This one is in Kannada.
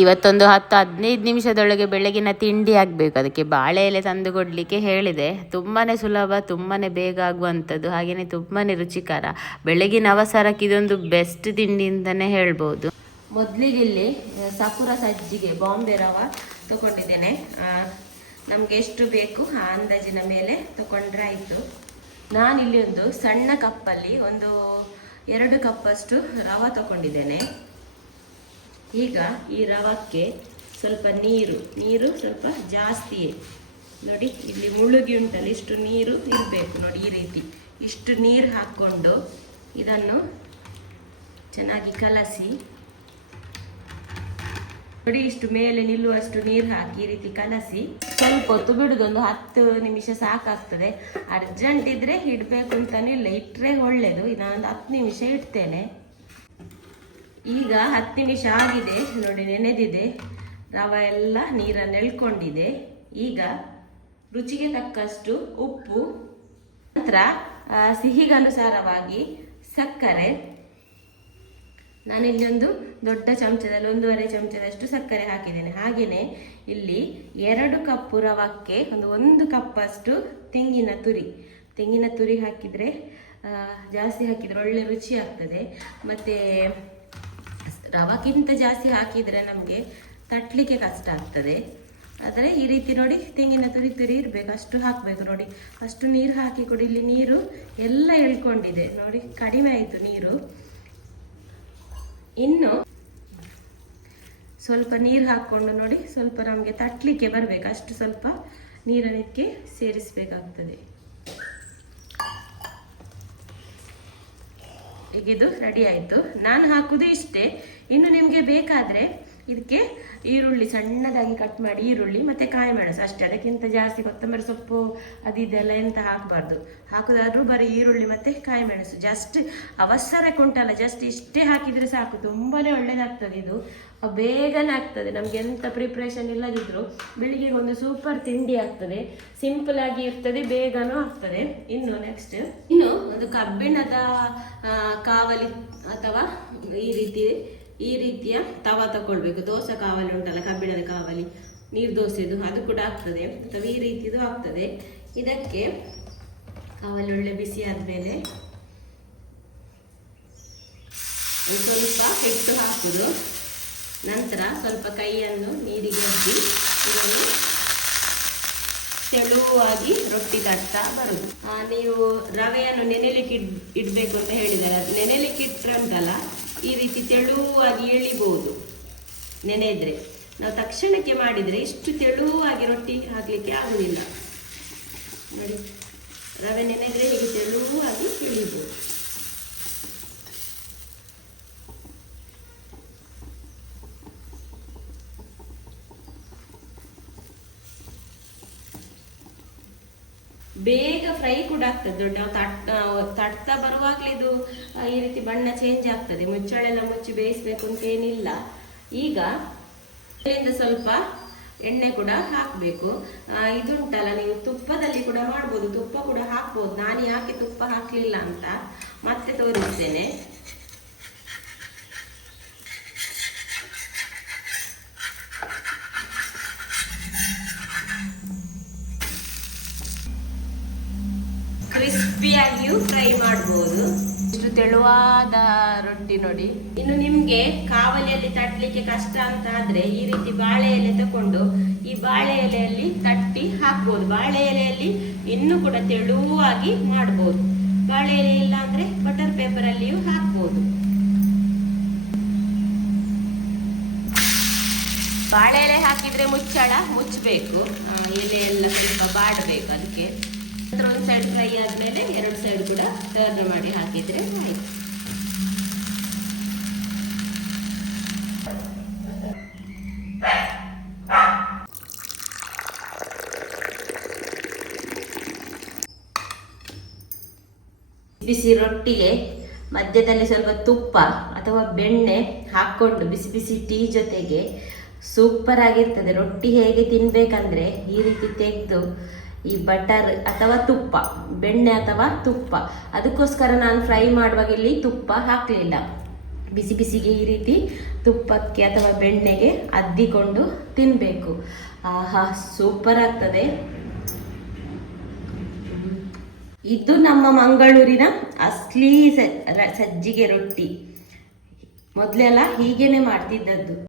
ಇವತ್ತೊಂದು ಹತ್ತು ಹದಿನೈದು ನಿಮಿಷದೊಳಗೆ ಬೆಳಗಿನ ತಿಂಡಿ ಆಗಬೇಕು. ಅದಕ್ಕೆ ಬಾಳೆ ಎಲೆ ತಂದು ಕೊಡಲಿಕ್ಕೆ ಹೇಳಿದೆ. ತುಂಬಾ ಸುಲಭ ತುಂಬಾ ಬೇಗ ಆಗುವಂಥದ್ದು. ಹಾಗೆಯೇ ತುಂಬಾ ರುಚಿಕರ. ಬೆಳಗಿನ ಅವಸರಕ್ಕೆ ಇದೊಂದು ಬೆಸ್ಟ್ ತಿಂಡಿ ಅಂತಲೇ ಹೇಳ್ಬೋದು. ಮೊದಲಿಗೆ ಇಲ್ಲಿ ಸಪುರ ಸಜ್ಜಿಗೆ ಬಾಂಬೆ ರವ ತಗೊಂಡಿದ್ದೇನೆ. ನಮಗೆ ಎಷ್ಟು ಬೇಕು ಆ ಅಂದಾಜಿನ ಮೇಲೆ ತಗೊಂಡ್ರೆ ಆಯಿತು ನಾನಿಲ್ಲಿ ಒಂದು ಸಣ್ಣ ಕಪ್ಪಲ್ಲಿ ಒಂದು ಎರಡು ಕಪ್ಪಷ್ಟು ರವ ತಗೊಂಡಿದ್ದೇನೆ. ಈಗ ಈ ರವಕ್ಕೆ ಸ್ವಲ್ಪ ನೀರು ನೀರು ಸ್ವಲ್ಪ ಜಾಸ್ತಿಯೇ. ನೋಡಿ, ಇಲ್ಲಿ ಮುಳುಗಿ ಉಂಟಲ್ಲ ಇಷ್ಟು ನೀರು ಇರಬೇಕು. ನೋಡಿ, ಈ ರೀತಿ. ಇಷ್ಟು ನೀರು ಹಾಕ್ಕೊಂಡು ಇದನ್ನು ಚೆನ್ನಾಗಿ ಕಲಸಿ. ನೋಡಿ, ಇಷ್ಟು ಮೇಲೆ ನಿಲ್ಲುವಷ್ಟು ನೀರು ಹಾಕಿ ಈ ರೀತಿ ಕಲಸಿ. ಸ್ವಲ್ಪ ಹೊತ್ತು ಬಿಡುದೊಂದು ಹತ್ತು ನಿಮಿಷ ಸಾಕಾಗ್ತದೆ. ಅರ್ಜೆಂಟ್ ಇದ್ರೆ ಇಡಬೇಕು ಅಂತಾನೆ ಇಲ್ಲ ಇಟ್ಟರೆ ಒಳ್ಳೇದು. ಇನ್ನೊಂದು ಹತ್ತು ನಿಮಿಷ ಇಡ್ತೇನೆ. ಈಗ ಹತ್ತು ನಿಮಿಷ ಆಗಿದೆ. ನೋಡಿ, ನೆನೆದಿದೆ. ರವೆ ಎಲ್ಲ ನೀರನ್ನು ಎಳ್ಕೊಂಡಿದೆ ಈಗ ರುಚಿಗೆ ತಕ್ಕಷ್ಟು ಉಪ್ಪು, ನಂತರ ಸಿಹಿಗನುಸಾರವಾಗಿ ಸಕ್ಕರೆ. ನಾನಿಲ್ಲಿ ಒಂದು ದೊಡ್ಡ ಚಮಚದಲ್ಲಿ, ಒಂದೂವರೆ ಚಮಚದಷ್ಟು ಸಕ್ಕರೆ ಹಾಕಿದ್ದೇನೆ. ಹಾಗೆಯೇ ಇಲ್ಲಿ ಎರಡು ಕಪ್ಪು ರವಕ್ಕೆ ಒಂದು ಒಂದು ಕಪ್ಪಷ್ಟು ತೆಂಗಿನ ತುರಿ. ತೆಂಗಿನ ತುರಿ ಹಾಕಿದರೆ ಜಾಸ್ತಿ ಹಾಕಿದರೆ ಒಳ್ಳೆ ರುಚಿ ಆಗ್ತದೆ. ಮತ್ತು ರವಕ್ಕಿಂತ ಜಾಸ್ತಿ ಹಾಕಿದರೆ ನಮಗೆ ತಟ್ಟಲಿಕ್ಕೆ ಕಷ್ಟ ಆಗ್ತದೆ. ಆದರೆ ಈ ರೀತಿ ನೋಡಿ ತೆಂಗಿನ ತುರಿ ತುರಿ ಇರಬೇಕು, ಅಷ್ಟು ಹಾಕಬೇಕು ನೋಡಿ. ಅಷ್ಟು ನೀರು ಹಾಕಿ ಕೊಡಿ. ಇಲ್ಲಿ ನೀರು ಎಲ್ಲ ಎಳ್ಕೊಂಡಿದೆ. ನೋಡಿ, ಕಡಿಮೆ ಆಯಿತು ನೀರು. ಇನ್ನು ಸ್ವಲ್ಪ ನೀರು ಹಾಕ್ಕೊಂಡು ನೋಡಿ, ಸ್ವಲ್ಪ ನಮಗೆ ತಟ್ಟಲಿಕ್ಕೆ ಬರಬೇಕು. ಅಷ್ಟು ಸ್ವಲ್ಪ ನೀರನ್ನಕ್ಕೆ ಸೇರಿಸಬೇಕಾಗ್ತದೆ. ಈಗ ಇದು ರೆಡಿ ಆಯಿತು. ನಾನು ಹಾಕೋದು ಇಷ್ಟೇ. ಇನ್ನು ನಿಮಗೆ ಬೇಕಾದರೆ ಇದಕ್ಕೆ ಈರುಳ್ಳಿ, ಸಣ್ಣದಾಗಿ ಕಟ್ ಮಾಡಿ ಈರುಳ್ಳಿ ಮತ್ತು ಕಾಯಿ ಮೆಣಸು ಅಷ್ಟೇ. ಅದಕ್ಕಿಂತ ಜಾಸ್ತಿ ಕೊತ್ತಂಬರಿ ಸೊಪ್ಪು, ಅದು ಇದೆಲ್ಲ ಎಂತ ಹಾಕಬಾರ್ದು. ಹಾಕೋದಾದ್ರೂ ಬರೀ ಈರುಳ್ಳಿ ಮತ್ತು ಕಾಯಿ ಮೆಣಸು. ಜಸ್ಟ್ ಅವಸರಕ್ಕೆ ಉಂಟಲ್ಲ ಜಸ್ಟ್ ಇಷ್ಟೇ ಹಾಕಿದರೆ ಸಾಕು. ತುಂಬಾ ಒಳ್ಳೆಯದಾಗ್ತದೆ ಇದು. ಬೇಗನೆ ಆಗ್ತದೆ. ನಮಗೆ ಎಂತ ಪ್ರಿಪ್ರೇಷನ್ ಇಲ್ಲದಿದ್ರು ಬೆಳಿಗ್ಗೆ ಒಂದು ಸೂಪರ್ ತಿಂಡಿ ಆಗ್ತದೆ. ಸಿಂಪಲ್ ಆಗಿ ಇರ್ತದೆ, ಬೇಗನೂ ಆಗ್ತದೆ. ಇನ್ನು ನೆಕ್ಸ್ಟ್ ಇನ್ನು ಒಂದು ಕಬ್ಬಿಣದ ಕಾವಲಿ ಅಥವಾ ಈ ರೀತಿ ಈ ರೀತಿಯ ತವ ತಗೊಳ್ಬೇಕು. ದೋಸೆ ಕಾವಲಿ ಉಂಟಲ್ಲ, ಕಬ್ಬಿಣದ ಕಾವಲಿ, ನೀರು ದೋಸೆದು, ಅದು ಕೂಡ ಆಗ್ತದೆ. ಅಥವಾ ಈ ರೀತಿಯದು ಆಗ್ತದೆ. ಇದಕ್ಕೆ ಕಾವಲಿ ಒಳ್ಳೆ ಬಿಸಿ ಆದಮೇಲೆ ಸ್ವಲ್ಪ ಹಿಟ್ಟು ಹಾಕುದು. ನಂತರ ಸ್ವಲ್ಪ ಕೈಯನ್ನು ನೀರಿಗೆ ಅದ್ದಿ ಇದನ್ನು ತೆಳುವಾಗಿ ರೊಟ್ಟಿ ತಟ್ತಾ ಬರುದು. ನೀವು ರವೆಯನ್ನು ನೆನೆಲಿಕ್ಕೆ ಇಡ್, ಇಡಬೇಕು ಅಂತ ಹೇಳಿದ್ದಾರೆ. ಅದು ನೆನೆಲಿಕ್ಕೆ ಇಟ್ಟರೆ ಉಂಟಲ್ಲ ಈ ರೀತಿ ತೆಳುವಾಗಿ ಎಳಿಬಹುದು ನೆನೆದ್ರೆ. ನಾವು ತಕ್ಷಣಕ್ಕೆ ಮಾಡಿದರೆ ಇಷ್ಟು ತೆಳುವಾಗಿ ರೊಟ್ಟಿ ಹಾಕಲಿಕ್ಕೆ ಆಗುದಿಲ್ಲ. ನೋಡಿ, ರವೆ ನೆನೆದ್ರೆ ಹೀಗೆ ತೆಳುವಾಗಿ ಎಳಿಬಹುದು ಬೇಗ ಫ್ರೈ ಕೂಡ ಆಗ್ತದೆ. ದೊಡ್ಡ ತಟ್ ತಟ್ತಾ ಬರುವಾಗಲೇ ಇದು ಈ ರೀತಿ ಬಣ್ಣ ಚೇಂಜ್ ಆಗ್ತದೆ. ಮುಚ್ಚಳೆಲ್ಲ ಮುಚ್ಚಿ ಬೇಯಿಸ್ಬೇಕು ಅಂತ ಏನಿಲ್ಲ. ಈಗ ಇದರಿಂದ ಸ್ವಲ್ಪ ಎಣ್ಣೆ ಕೂಡ ಹಾಕಬೇಕು. ಇದುಂಟಲ್ಲ, ನೀವು ತುಪ್ಪದಲ್ಲಿ ಕೂಡ ಮಾಡ್ಬೋದು. ತುಪ್ಪ ಕೂಡ ಹಾಕ್ಬೋದು. ನಾನು ಯಾಕೆ ತುಪ್ಪ ಹಾಕಲಿಲ್ಲ ಅಂತ ಮತ್ತೆ ತೋರಿಸ್ತೇನೆ. ಕ್ರಿಸ್ಪಿಯಾಗಿಯೂ ಫ್ರೈ ಮಾಡ್ಬೋದು. ಇಷ್ಟು ತೆಳುವಾದ ರೊಟ್ಟಿ ನೋಡಿ. ಇನ್ನು ನಿಮ್ಗೆ ಕಾವಲಿಯಲ್ಲಿ ತಟ್ಟಲಿಕ್ಕೆ ಕಷ್ಟ ಅಂತ ಆದ್ರೆ ಈ ರೀತಿ ಬಾಳೆ ಎಲೆ ತಕೊಂಡು ಈ ಬಾಳೆ ಎಲೆಯಲ್ಲಿ ತಟ್ಟಿ ಹಾಕ್ಬೋದು. ಬಾಳೆ ಎಲೆಯಲ್ಲಿ ಇನ್ನೂ ಕೂಡ ತೆಳುವಾಗಿ ಮಾಡ್ಬೋದು. ಬಾಳೆ ಎಲೆ ಇಲ್ಲ ಅಂದ್ರೆ ಬಟರ್ ಪೇಪರ್ ಅಲ್ಲಿಯೂ ಹಾಕ್ಬೋದು. ಬಾಳೆ ಎಲೆ ಹಾಕಿದ್ರೆ ಮುಚ್ಚಳ ಮುಚ್ಚಬೇಕು. ಎಲೆ ಎಲ್ಲ ಸ್ವಲ್ಪ ಬಾಡಬೇಕು ಅದಕ್ಕೆ. ನಂತರ ಒಂದು ಸೈಡ್ ಫ್ರೈ ಆದಮೇಲೆ ಎರಡು ಸೈಡ್ ಕೂಡ ಟರ್ನ್ ಮಾಡಿ ಹಾಕಿದ್ರೆ ಆಯಿತು. ಬಿಸಿ ರೊಟ್ಟಿಗೆ ಮಧ್ಯದಲ್ಲಿ ಸ್ವಲ್ಪ ತುಪ್ಪ ಅಥವಾ ಬೆಣ್ಣೆ ಹಾಕ್ಕೊಂಡು ಬಿಸಿ ಬಿಸಿ ಟೀ ಜೊತೆಗೆ ಸೂಪರ್ ಆಗಿರ್ತದೆ. ರೊಟ್ಟಿ ಹೇಗೆ ತಿನ್ಬೇಕಂದ್ರೆ ಈ ರೀತಿ ತೆಗೆದು ಈ ಬಟರ್ ಅಥವಾ ತುಪ್ಪ, ಬೆಣ್ಣೆ ಅಥವಾ ತುಪ್ಪ. ಅದಕ್ಕೋಸ್ಕರ ನಾನು ಫ್ರೈ ಮಾಡುವಾಗ ಇಲ್ಲಿ ತುಪ್ಪ ಹಾಕಲಿಲ್ಲ. ಬಿಸಿ ಬಿಸಿಗೆ ಈ ರೀತಿ ತುಪ್ಪಕ್ಕೆ ಅಥವಾ ಬೆಣ್ಣೆಗೆ ಅದ್ದಿಕೊಂಡು ತಿನ್ನಬೇಕು ಆಹಾ, ಸೂಪರ್ ಆಗ್ತದೆ. ಇದು ನಮ್ಮ ಮಂಗಳೂರಿನ ಅಸ್ಲಿ ಸಜ್ಜಿಗೆ ರೊಟ್ಟಿ. ಮೊದಲೆಲ್ಲ ಹೀಗೇನೆ ಮಾಡ್ತಿದ್ದದ್ದು.